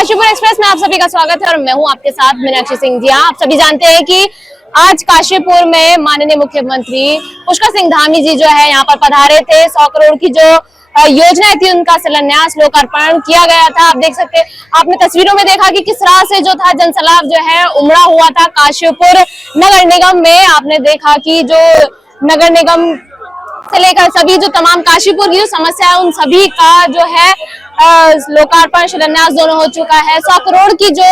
Kashipur express में आप सभी का स्वागत है और मैं हूं आपके साथ मीनाक्षी सिंह। जी हाँ, आप सभी जानते हैं कि आज काशीपुर में माननीय मुख्यमंत्री पुष्कर सिंह धामी जी जो है यहाँ पर पधारे थे। 100 करोड़ की जो योजना थी उनका शिलान्यास लोकार्पण किया गया था। आप देख सकते हैं, आपने तस्वीरों में देखा कि किस तरह से जो था जनसैलाब जो है उमड़ा हुआ था काशीपुर नगर निगम में। आपने देखा कि जो नगर निगम से लेकर सभी जो तमाम काशीपुर की जो समस्या है उन सभी का जो है लोकार्पण शिलान्यास दोनों हो चुका है। 100 करोड़ की जो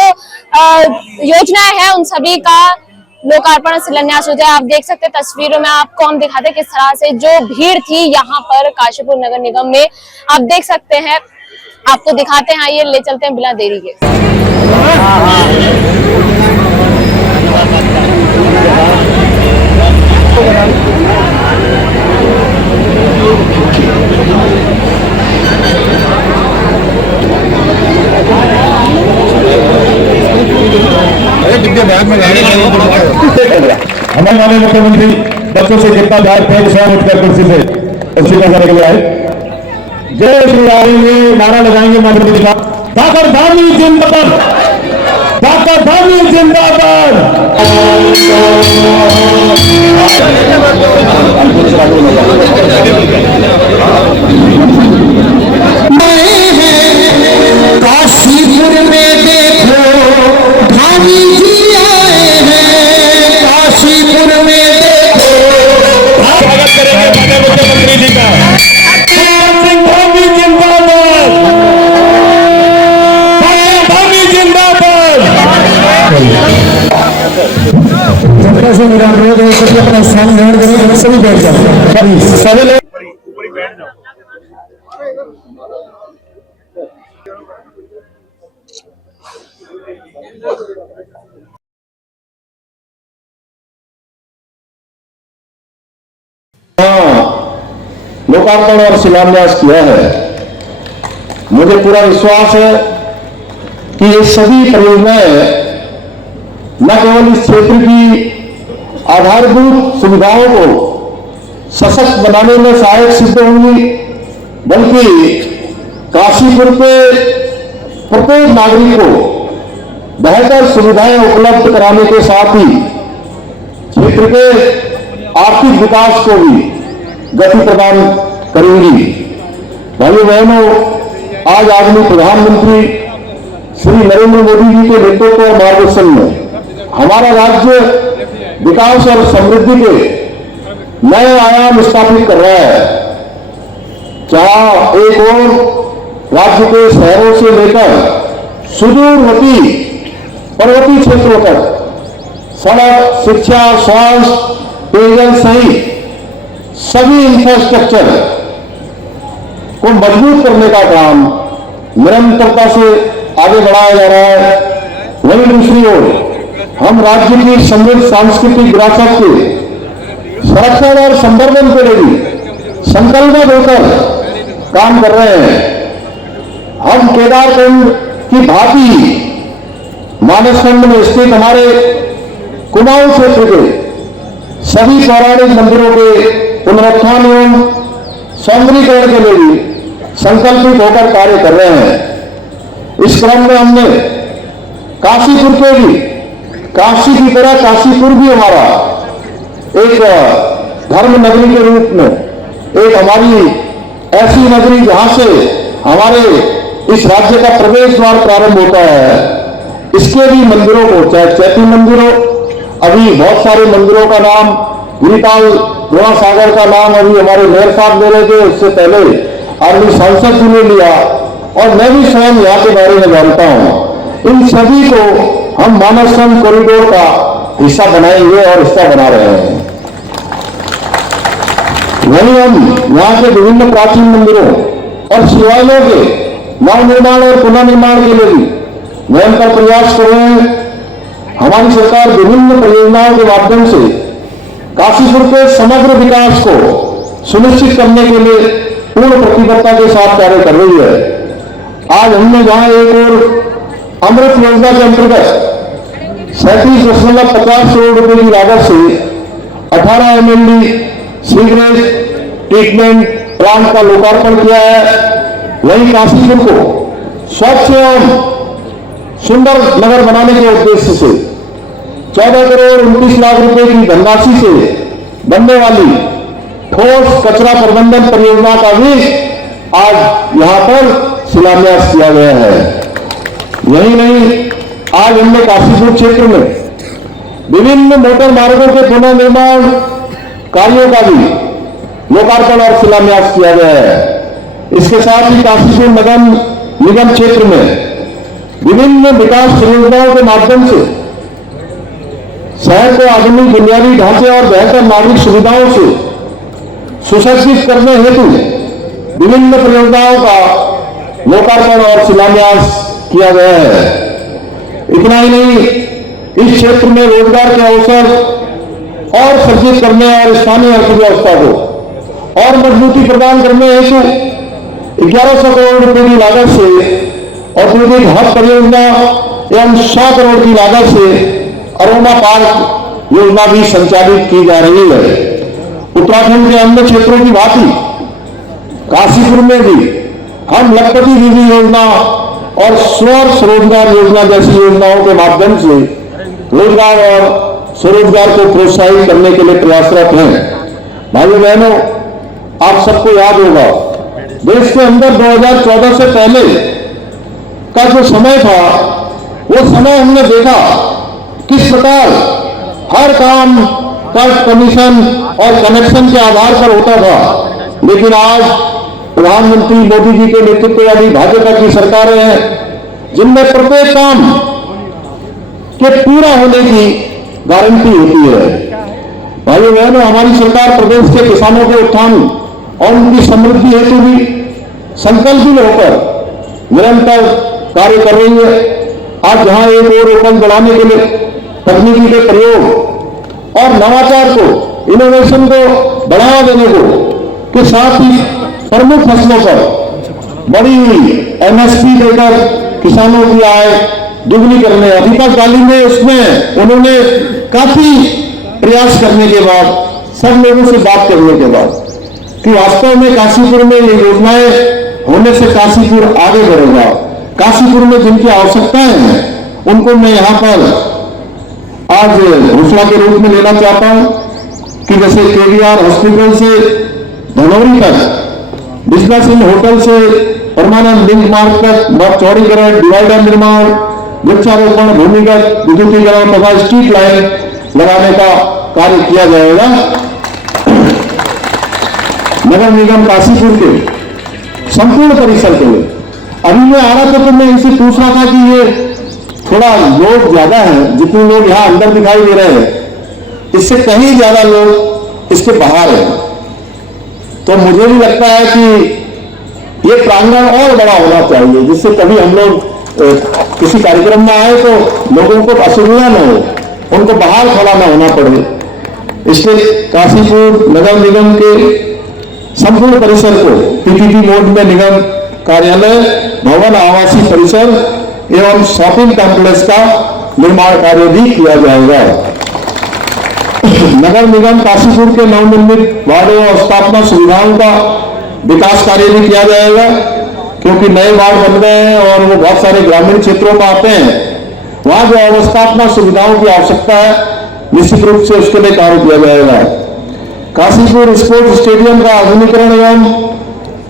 योजनाएं हैं उन सभी का लोकार्पण शिलान्यास हो जाए। आप देख सकते हैं तस्वीरों में, आपको हम दिखाते किस तरह से जो भीड़ थी यहाँ पर काशीपुर नगर निगम में। आप देख सकते हैं, आपको दिखाते हैं, आइए ले चलते हैं बिना देरी के। हमारे माननीय मुख्यमंत्री बच्चों से कितना प्यार थे, स्वयं उठकर कुर्सी से इस्तीफा करने के लिए आए। जय श्री राम ये नारा लगाएंगे माधुरी जी का। डॉक्टर धामी जिंदाबाद, डॉक्टर धामी जिंदाबाद। काशीपुर में देखो धामी जी आए हैं, काशीपुर में देखो। स्वागत करेंगे माननीय मुख्यमंत्री जी का। धामी जिंदाबाद, धामी जिंदाबाद। जनता से मेरा अनुरोध है कि अपना स्थान ग्रहण करें, सभी बैठ जाए, सभी लोग लोकार्पण और शिलान्यास किया है। मुझे पूरा विश्वास है कि ये सभी परियोजनाएं न केवल इस क्षेत्र की आधारभूत सुविधाओं को सशक्त बनाने में सहायक सिद्ध होंगी, बल्कि काशीपुर के प्रत्येक नागरिक को बेहतर सुविधाएं उपलब्ध कराने के साथ ही क्षेत्र के आर्थिक विकास को भी गति प्रदान करेंगी। भाइयों बहनों, आज आदरणीय प्रधानमंत्री श्री नरेंद्र मोदी जी के नेतृत्व और मार्गदर्शन में हमारा राज्य विकास और समृद्धि के नए आयाम स्थापित कर रहा है। जहां एक और राज्य के शहरों से लेकर सुदूरवर्ती पर्वतीय क्षेत्रों तक सड़क, शिक्षा, स्वास्थ्य, पेयजल सहित सभी इंफ्रास्ट्रक्चर को मजबूत करने का काम निरंतरता से आगे बढ़ाया जा रहा है। वहीं दूसरी ओर हम राज्य की समृद्ध सांस्कृतिक विरासत के संरक्षण और संवर्धन के लिए भी संकल्प होकर काम कर रहे हैं। हम केदारखंड की भांति मानसखंड में स्थित हमारे कुमाऊं क्षेत्र के सभी पौराणिक मंदिरों के पुनरुत्थान एवं सौंदर्यीकरण के लिए भी संकल्पित होकर कार्य कर रहे हैं। इस क्रम में हमने काशीपुर के भी, काशी की तरह काशीपुर भी हमारा एक धर्म नगरी के रूप में, एक हमारी ऐसी नगरी जहां से हमारे इस राज्य का प्रवेश द्वार प्रारंभ होता है, इसके भी मंदिरों को, चाहे चैती मंदिर हो, अभी बहुत सारे मंदिरों का नाम, गिरिताल द्रोणा सागर का नाम अभी हमारे मेयर साहब ले रहे थे, उससे पहले आदमी सांसद जी ने लिया, और मैं भी स्वयं यहाँ के बारे में जानता हूँ। इन सभी को हम मानसखंड कॉरिडोर का हिस्सा बनाएंगे और हिस्सा बना रहे हैं। वहीं हम यहाँ के विभिन्न प्राचीन मंदिरों और शिवालयों के नवनिर्माण और पुनर्निर्माण के लिए भी निरंतर प्रयास कर रहे हैं। हमारी सरकार विभिन्न परियोजनाओं के माध्यम से काशीपुर के समग्र विकास को सुनिश्चित करने के लिए पूर्ण प्रतिबद्धता के साथ कार्य कर रही है। आज हमने जहां एक और अमृत योजना के अंतर्गत 37.50 करोड़ रुपए की लागत से 18 MLD सीवरेज ट्रीटमेंट प्लांट का लोकार्पण किया है। वहीं काशीपुर को स्वच्छ एवं सुंदर नगर बनाने के उद्देश्य से 14 करोड़ 29 लाख रुपए की धनराशि से बनने वाली ठोस कचरा प्रबंधन परियोजना का भी आज यहां पर शिलान्यास किया गया है। यही नहीं, आज हमने काशीपुर क्षेत्र में विभिन्न मोटर मार्गों के पुनर्निर्माण कार्यों का भी लोकार्पण और शिलान्यास किया गया है। इसके साथ ही काशीपुर नगर निगम क्षेत्र में विभिन्न विकास परियोजनाओं के माध्यम से शहर को आधुनिक बुनियादी ढांचे और बेहतर नागरिक सुविधाओं से सुसज्जित करने हेतु विभिन्न परियोजनाओं का लोकार्पण और शिलान्यास किया गया है। इतना ही नहीं, इस क्षेत्र में रोजगार के अवसर और सृजित करने और स्थानीय अर्थव्यवस्था को और मजबूती प्रदान करने हेतु 1100 करोड़ रुपए की लागत से औद्योगिक हब परियोजना एवं 100 करोड़ की लागत से अरोमा पार्क योजना भी संचालित की जा रही है। उत्तराखंड के अन्य क्षेत्रों की भांति काशीपुर में भी हम लखपति दीदी योजना और स्वरोजगार योजना जैसी योजनाओं के माध्यम से रोजगार और स्वरोजगार को प्रोत्साहित करने के लिए प्रयासरत हैं। भाइयों बहनों, आप सबको याद होगा, देश के अंदर 2014 से पहले का जो समय था, वो समय हमने देखा किस प्रकार हर काम का कमीशन और कनेक्शन के आधार पर होता था। लेकिन आज प्रधानमंत्री मोदी जी के नेतृत्व वाली भाजपा की सरकारें हैं जिनमें प्रत्येक काम के पूरा होने की गारंटी होती है। भाइयों बहनों, हमारी सरकार प्रदेश के किसानों के उत्थान और उनकी समृद्धि हेतु भी संकल्पित होकर निरंतर कार्य कर रही है। आज जहां एक और उपज बढ़ाने के लिए तकनीकी के प्रयोग और नवाचार को, इनोवेशन को बढ़ावा देने को के साथ ही प्रमुख फसलों पर बड़ी एमएसपी देकर किसानों की आय दुगनी करने, दीपावली में उसमें उन्होंने काफी प्रयास करने के बाद, सब लोगों से बात करने के बाद कि वास्तव में काशीपुर में ये योजनाएं होने से काशीपुर आगे बढ़ेगा। काशीपुर में जिनकी आवश्यकताएं हैं उनको मैं यहां पर आज घोषणा के रूप में लेना चाहता हूं कि जैसे केवीआर हॉस्पिटल से धनौरी तक, बिजनेस इन होटल से परमानेंट लिंक मार्ग तक चौड़ीकरण, डिवाइडर निर्माण, वृक्षारोपण, भूमिगत विद्युतीकरण तथा स्ट्रीट लाइन लगाने का कार्य किया जाएगा। नगर निगम काशीपुर के संपूर्ण परिसर के लिए अभी मैं आ रहा था तो मैं इनसे पूछ रहा था कि ये थोड़ा लोग ज्यादा है, जितने लोग यहां अंदर दिखाई दे रहे हैं इससे कहीं ज्यादा लोग इसके बाहर हैं। तो मुझे भी लगता है कि ये प्रांगण और बड़ा होना चाहिए, जिससे कभी हम लोग किसी कार्यक्रम में आए तो लोगों को असुविधा न हो, उनको बाहर खड़ा न होना पड़े। इसलिए काशीपुर नगर निगम के संपूर्ण परिसर को पीपीपी मोड में निगम कार्यालय, भवन, आवासीय परिसर एवं शॉपिंग कॉम्प्लेक्स का निर्माण कार्य भी किया जाएगा। नगर निगम काशीपुर के नवनिर्मित वार्डों और स्थापना सुविधाओं का विकास कार्य भी किया जाएगा, क्योंकि नए वार्ड बन गए हैं और वो बहुत सारे ग्रामीण क्षेत्रों में आते हैं। वहां जो अवस्थापना सुविधाओं की आवश्यकता है, निश्चित रूप से उसके लिए कार्य किया जाएगा। काशीपुर स्पोर्ट्स स्टेडियम का आधुनिकीकरण एवं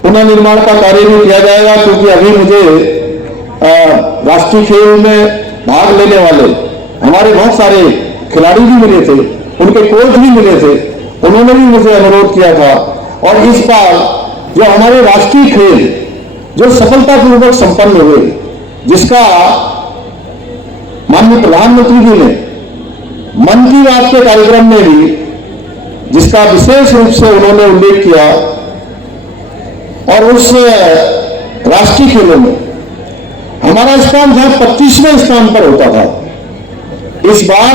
पुनर्निर्माण का कार्य भी किया जाएगा, क्योंकि अभी मुझे राष्ट्रीय खेल में भाग लेने वाले हमारे बहुत सारे खिलाड़ी भी मिले थे, उनके कोच भी मिले थे, उन्होंने भी मुझे अनुरोध किया था। और इस बार जो हमारे राष्ट्रीय खेल जो सफलतापूर्वक संपन्न हुए, जिसका माननीय प्रधानमंत्री जी ने मन की बात के कार्यक्रम में भी जिसका विशेष रूप से उन्होंने उल्लेख किया, और उस राष्ट्रीय खेलों में हमारा स्थान जहां 25वें स्थान पर होता था, इस बार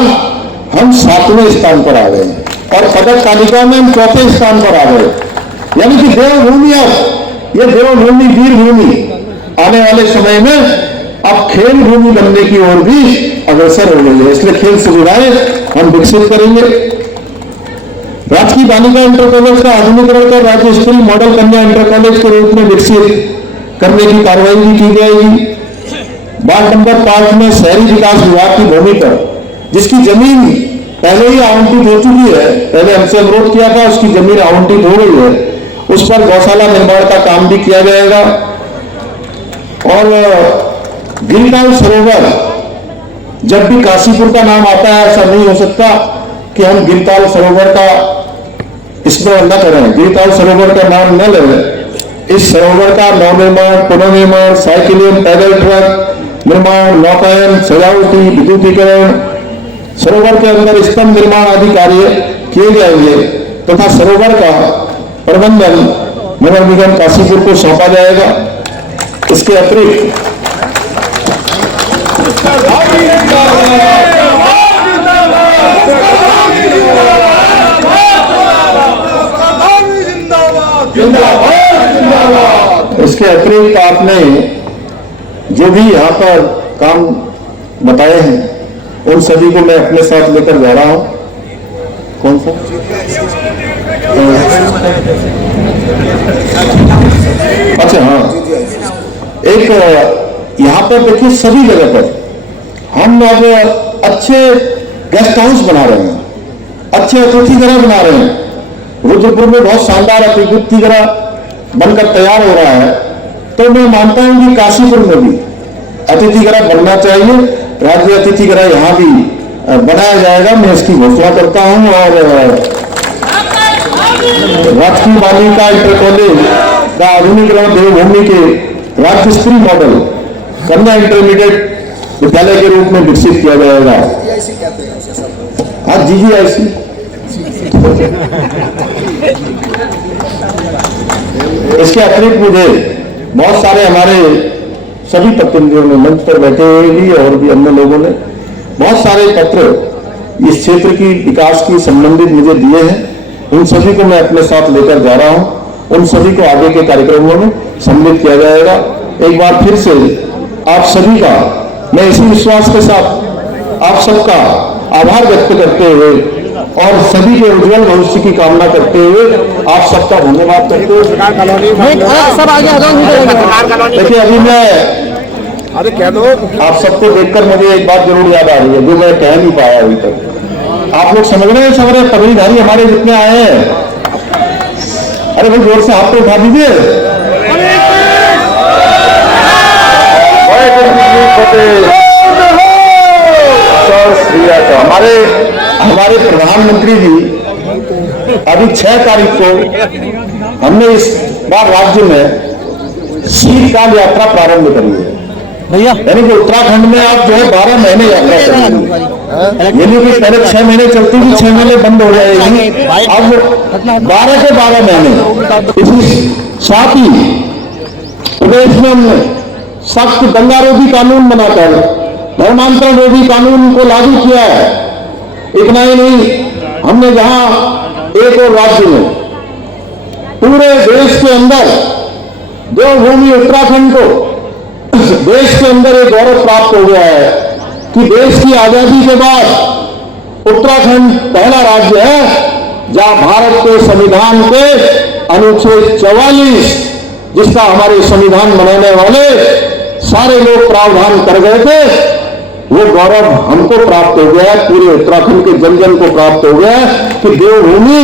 हम 7वें स्थान पर आ गए और पदक तालिका में हम 4थे स्थान पर आ गए। यानी कि देवभूमि, अब ये देवभूमि, वीर भूमि आने वाले समय में अब खेल भूमि बनने की ओर भी अग्रसर हो गई है। इसलिए खेल सुविधाएं हम विकसित करेंगे। राजकीय बालिका इंटर कॉलेज का आधुनिकीकरण कर राज्य स्तरीय मॉडल कन्या इंटर कॉलेज के रूप में विकसित करने की कार्रवाई भी की जाएगी। वार्ड नंबर 5 में शहरी विकास विभाग की भूमि पर, जिसकी जमीन पहले ही आवंटित हो चुकी है, पहले हमसे अनुरोध किया था, उसकी जमीन आवंटित हो गई है, उस पर गौशाला निर्माण का काम भी किया जाएगा। और गिरगांव सरोवर, जब भी काशीपुर का नाम आता है, ऐसा नहीं हो सकता कि हम गिरताल सरोवर का स्मरण न करें, गिरताल सरोवर का नाम न लें। इस सरोवर का नवनिर्माण, पुनर्निर्माण, साइकिलिंग, पैदल ट्रक निर्माण, नौकायन, सजावटी, विद्युतीकरण, सरोवर के अंदर स्तंभ निर्माण आदि कार्य किए जाएंगे तथा सरोवर का प्रबंधन नगर निगम काशीपुर को सौंपा जाएगा। इसके अतिरिक्त आपने जो भी यहाँ पर काम बताए हैं उन सभी को मैं अपने साथ लेकर जा रहा हूँ। कौन सा? अच्छा, हाँ, एक यहाँ पर देखिए सभी जगह पर हम अब अच्छे गेस्ट हाउस बना रहे हैं, अच्छे अतिथि गृह बना रहे हैं। रुद्रपुर में बहुत शानदार अतिथि गृह बनकर तैयार हो रहा है, तो मैं मानता हूं कि काशीपुर में भी अतिथि गृह बनना चाहिए। राज्य अतिथि गृह यहाँ भी बनाया जाएगा, मैं इसकी घोषणा करता हूं। और राजकीय बालिका इंटर कॉलेज का आधुनिकरण देवभूमि के राज्य स्तरीय मॉडल कन्या इंटरमीडिएट विद्यालय के रूप में विकसित किया जाएगा। आज GGIC इसके अतिरिक्त मुझे बहुत सारे हमारे सभी प्रतिनिधियों ने, मंच पर बैठे हुए भी और भी अन्य लोगों ने बहुत सारे पत्र इस क्षेत्र की विकास की संबंधित मुझे दिए हैं। उन सभी को मैं अपने साथ लेकर जा रहा हूं। उन सभी को आगे के कार्यक्रमों में सम्मिलित किया जाएगा। एक बार फिर से आप सभी का मैं इसी विश्वास के साथ आप सबका आभार व्यक्त करते हुए और सभी के उज्जवल भविष्य की कामना करते हुए आप सबका धन्यवाद करते हुए देखिए, अभी मैं आप सबको देखकर मुझे एक बात जरूर याद आ रही है जो मैं कह नहीं पाया अभी तक। आप लोग समझ रहे हैं, सब रहे पगड़ीधारी हमारे जितने आए हैं, अरे भाई जोर से हाथ तो उठा दीजिए। हमारे प्रधानमंत्री जी अभी 6 तारीख को हमने इस बार राज्य में शीतकाल यात्रा प्रारंभ करी है भैया, यानी कि उत्तराखंड में आप जो है 12 महीने यात्रा करेंगे। यानी कि पहले 6 महीने चलती थी, 6 महीने बंद हो जाएगी, अब 12 के 12 महीने। इसी साथ ही प्रदेश में हमने सख्त दंगा रोधी कानून बनाकर धर्मांतरण रोधी कानून को लागू किया है। इतना ही नहीं, हमने जहां एक और राज्य में पूरे देश के अंदर देवभूमि उत्तराखंड को देश के अंदर एक गौरव प्राप्त हो गया है कि देश की आजादी के बाद उत्तराखंड पहला राज्य है जहां भारत के संविधान के अनुच्छेद 44, जिसका हमारे संविधान बनाने वाले सारे लोग प्रावधान कर गए थे, वो गौरव हमको प्राप्त हो गया है, पूरे उत्तराखंड के जन जन को प्राप्त हो गया है कि देवभूमि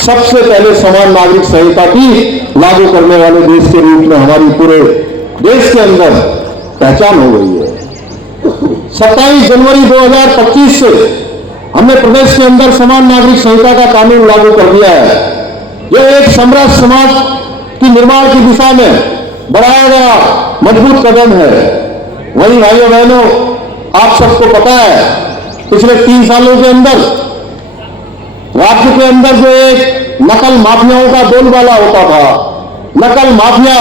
सबसे पहले समान नागरिक संहिता की लागू करने वाले देश के रूप में हमारी पूरे देश के अंदर पहचान हो गई है। 27 जनवरी 2025 से हमने प्रदेश के अंदर समान नागरिक संहिता का कानून लागू कर दिया है। यह एक समृद्ध समाज की निर्माण की दिशा में बढ़ाया गया मजबूत कदम है। वही भाइयों बहनों, आप सबको पता है पिछले 3 सालों के अंदर राज्य के अंदर जो एक नकल माफियाओं का बोलबाला होता था, नकल माफिया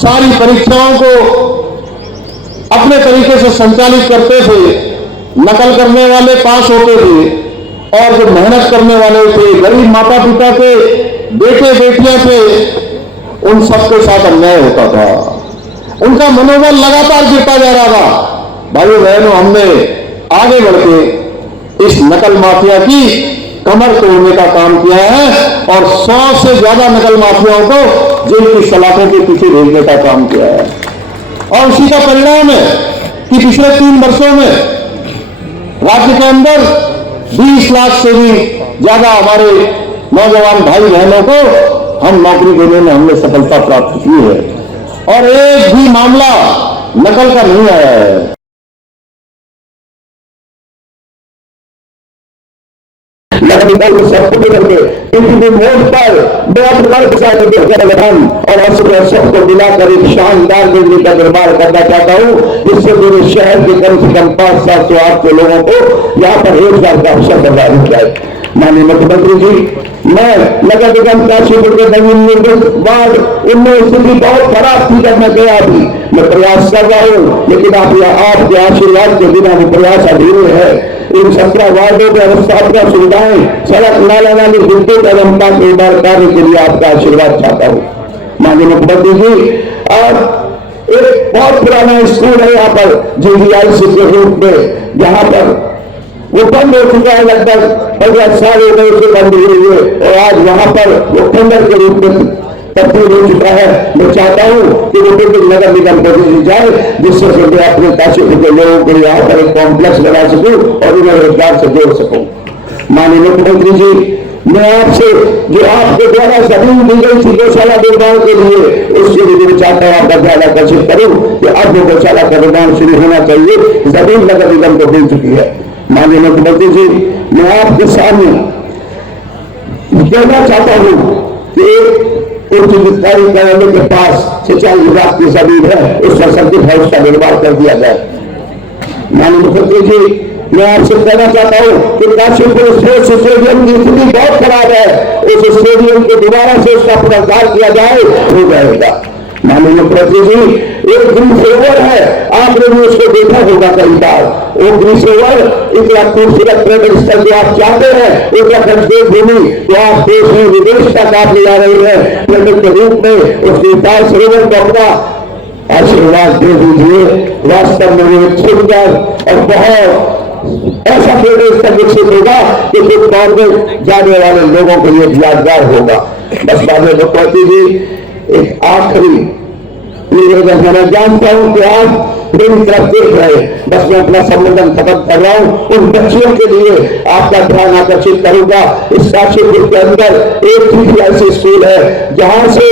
सारी परीक्षाओं को अपने तरीके से संचालित करते थे, नकल करने वाले पास होते थे और जो मेहनत करने वाले थे, गरीब माता पिता के बेटे बेटियां थे, उन सबके साथ अन्याय होता था। उनका मनोबल लगातार गिरता जा रहा था। भाइयों बहनों, हमने आगे बढ़ के इस नकल माफिया की कमर तोड़ने का काम किया है और 100 से ज्यादा नकल माफियाओं को जेल की सलाखों के पीछे भेजने का काम किया है। और उसी का परिणाम है कि पिछले 3 वर्षों में राज्य के अंदर 20 लाख से भी ज्यादा हमारे नौजवान भाई बहनों को हम नौकरी देने में हमने सफलता प्राप्त की है और एक भी मामला नकल का नहीं आया है। किसी भी मोड़ पर और सबको मिलाकर एक शानदार बिजली का निर्माण करना चाहता हूं, जिससे पूरे शहर के कम से कम 500-700-800 लोगों को यहाँ पर रोजगार का अवसर प्रदान किया है। माननीय मुख्यमंत्री जी, मैं नगर निगम काशीपुर के नवीन निर्मित वार्ड उनमें स्थिति बहुत खराब थी जब मैं गया भी, मैं प्रयास कर रहा हूँ, लेकिन आपके आशीर्वाद के बिना वो प्रयास अधूरे है। इन 17 वार्डों में अवस्थापना सुविधाएं, सड़क, नाला नाली, विद्युत एवं निर्माण कार्य के लिए आपका आशीर्वाद चाहता हूँ। माननीय मुख्यमंत्री जी, अब एक बहुत पुराना स्कूल है यहाँ पर GVIC के रूप में, जहाँ पर वो बंद हो चुका है, लगभग 15 साल हो गए उसे बंद हुए और आज वहां पर वो खंडर के रूप में तब्दील हो चुका है। मैं चाहता हूं कि वो बिल्कुल नगर निगम को दी जाए, जिससे मैं अपने काशीपुर के लोगों को यहाँ पर एक कॉम्प्लेक्स बना सकूं और उन्हें रोजगार से जोड़ सकूं। माननीय मुख्यमंत्री जी, मैं आपसे जो आपके द्वारा जमीन दी गई थी गौशाला निर्माण के लिए, उसके लिए मैं चाहता हूं आपका ध्यान आकर्षित करूं कि अब वो गौशाला का निर्माण शुरू होना चाहिए। जमीन नगर निगम को मिल चुकी है। माननीय मुख्यमंत्री जी, मैं आपके सामने कहना चाहता हूं कि उच्च अधिकारी कार्यालय के पास सिंचाई विभाग की जमीन है, उस पर सर्किट हाउस का निर्माण कर दिया जाए। माननीय मुख्यमंत्री जी, मैं आपसे कहना चाहता हूं कि काशीपुर स्पोर्ट्स स्टेडियम की स्थिति बहुत खराब है, उस स्टेडियम को दोबारा से उसका पुनर्द्वार किया जाए, हो जाएगा। माननीय मुख्यमंत्री जी, एक ग्रीसोवर है, आपने भी उसको देखा होगा कई बार। वो ग्रीसोवर इतना खूबसूरत पर्यटन स्थल जो आप चाहते हैं, उत्तराखंड देवभूमि, तो आप देश में विदेश तक आप ले जा रही है पर्यटन के रूप में। उस विशाल सरोवर को अपना आशीर्वाद दे दीजिए। वास्तव में वो एक सुंदर और बहुत ऐसा पर्यटन स्थल विकसित होगा कि कुछ दौर में जाने वाले लोगों के लिए यादगार होगा। बस माननीय मुख्यमंत्री जी, एक आखिरी निवेदन, मैं जानता हूं कि आप मेरी तरफ देख रहे हैं, बस मैं अपना संबोधन खत्म कर रहा हूं। उन बच्चियों के लिए आपका ध्यान आकर्षित करूंगा। इस काशीपुर के अंदर एक GVIC स्कूल है, जहां से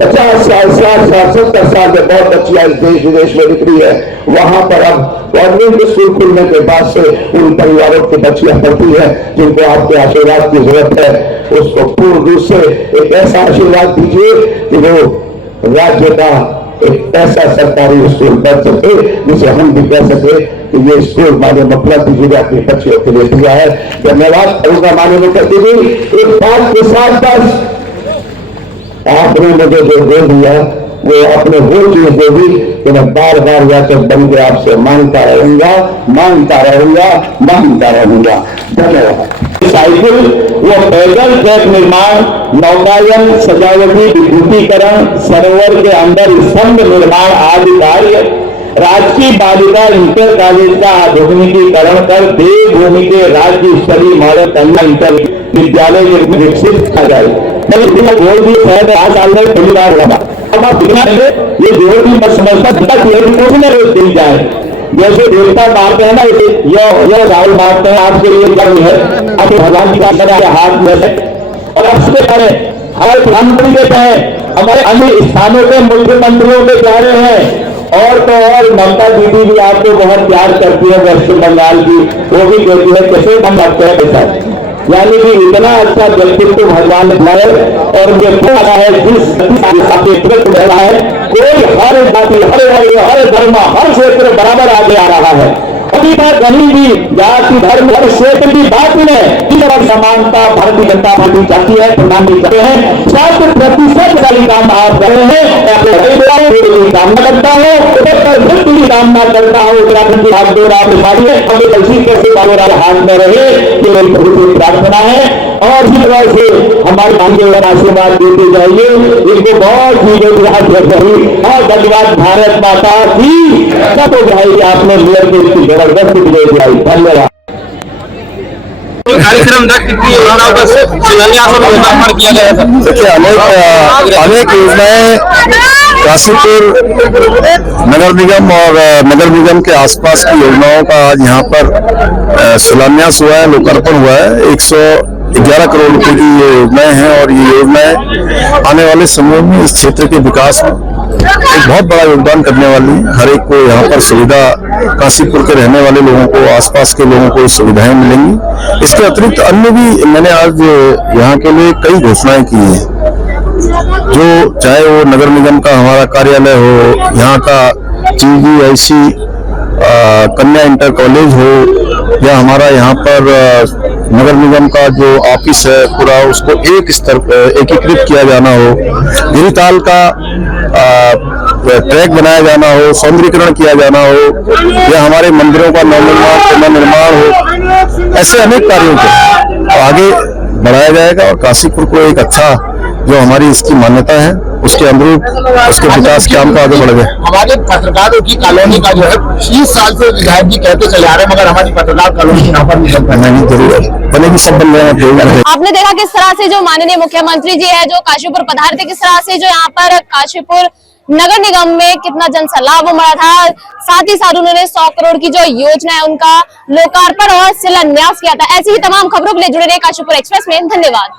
50 साल, 60 साल, 70 साल में बहुत बच्चियां देश विदेश में निकली है। वहां पर अब गवर्नमेंट स्कूल खुलने के बाद से उन परिवारों की बच्चियां पढ़ती है जिनको आपके आशीर्वाद की जरूरत है। उसको पूर्ण रूप से एक ऐसा आशीर्वाद दीजिए कि वो राज्य का एक ऐसा सरकारी स्कूल बन सके, जिसे हम भी कह सके कि ये स्कूल माननीय मुख्यमंत्री जी ने अपने बच्चों के लिए दिया है। धन्यवाद करूंगा माननीय मुख्यमंत्री जी। एक बात के साथ बस आपने मुझे जो दे दिया वो आपने वो चीज दे दी कि मैं बार बार जाकर बन के आपसे मांगता रहूंगा, मांगता रहूंगा, मांगता रहूंगा। धन्यवाद। साइकिल, वो पैदल ट्रैक निर्माण, नौकायन, सजावटी विद्युतीकरण, सरोवर के अंदर स्तंभ निर्माण आदि कार्य, राजकीय बालिका इंटर कॉलेज का आधुनिकीकरण कर देवभूमि के राज्य स्तरीय मॉडल कन्या इंटर विद्यालय विकसित किया जाए। गोल भी शायद 5 साल में पहली बार होगा। अब आप ये जोर भी मत समझता दी जाए, जैसे देवता मारते हैं ना, ये राहुल मारते हैं, आपके लिए गर्व है, आपके भगवान की बात हाथ में है। और आपसे करें, हमारे प्रधानमंत्री देते हैं, हमारे अन्य स्थानों के मुख्यमंत्रियों के जा रहे हैं, और तो और ममता दीदी भी आपको बहुत प्यार करती है, पश्चिम बंगाल की, वो भी कहती है कैसे हम लगते हैं बेटा। यानी कि इतना अच्छा व्यक्तित्व भगवान ने बनाए और मुझे पता है जिस रहा है, कोई हर जाति, हर धर्म, हर क्षेत्र बराबर आगे आ रहा है। अभी बात कहीं भी जाति, धर्म, हर क्षेत्र की बात में समानता भारतीय जनता पार्टी चाहती है, प्रधानमंत्री करते हैं। 100% वाली काम आप कर रहे हैं। कामना करता हूँ, कामना करता हूँ उत्तराखंड की हाथ जोड़ आप हाथ में रहे, ये मेरी बहुत प्रार्थना है। और इसी तरह से हमारे भाग्य आशीर्वाद देते जाइए, इनको बहुत चीजें याद रख रही। और धन्यवाद भारत माता की, सब हो भाई आपने मेयर को इतनी जबरदस्त विजय दिलाई। धन्यवाद। कोई कार्यक्रम तक कितनी योजनाओं का शिलान्यास और लोकार्पण किया गया था? देखिए अनेक योजनाएं काशीपुर नगर निगम और नगर निगम के आसपास की योजनाओं का आज यहाँ पर शिलान्यास हुआ है, लोकार्पण हुआ है। 111 करोड़ रुपए की ये योजनाएं हैं और ये योजनाएं आने वाले समय में इस क्षेत्र के विकास में एक बहुत बड़ा योगदान करने वाली है। हर एक को यहाँ पर सुविधा, काशीपुर के रहने वाले लोगों को, आसपास के लोगों को सुविधाएं मिलेंगी। इसके अतिरिक्त अन्य भी मैंने आज यहाँ के लिए कई घोषणाएं की हैं, जो चाहे वो नगर निगम का हमारा कार्यालय हो, यहाँ का GGIC कन्या इंटर कॉलेज हो, या हमारा यहाँ पर नगर निगम का जो ऑफिस है पूरा उसको एक स्तर पर एकीकृत किया जाना हो, गिरिताल का ट्रैक बनाया जाना हो, सौंदर्यीकरण किया जाना हो, या हमारे मंदिरों का पुनर्निर्माण हो, ऐसे अनेक कार्यों को आगे बढ़ाया जाएगा और काशीपुर को एक अच्छा जो हमारी इसकी मान्यता है उसके अनुरूप उसके विकास के काम को आगे बढ़ गए। हमारे पत्रकारों की कॉलोनी का जो है 30 साल से विधायक जी कहते चले आ रहे हैं, मगर हमारी पत्रकार कॉलोनी यहाँ पर नहीं जरूर बनेगी, सब बन जाएगा। आपने देखा किस तरह से जो माननीय मुख्यमंत्री जी है जो काशीपुर पधारे थे, किस तरह से जो यहाँ पर काशीपुर नगर निगम में कितना जन सैलाब उमड़ा था। साथ ही साथ उन्होंने 100 करोड़ की जो योजना है उनका लोकार्पण और शिलान्यास किया था। ऐसी ही तमाम खबरों के लिए जुड़े रहे काशीपुर एक्सप्रेस में। धन्यवाद।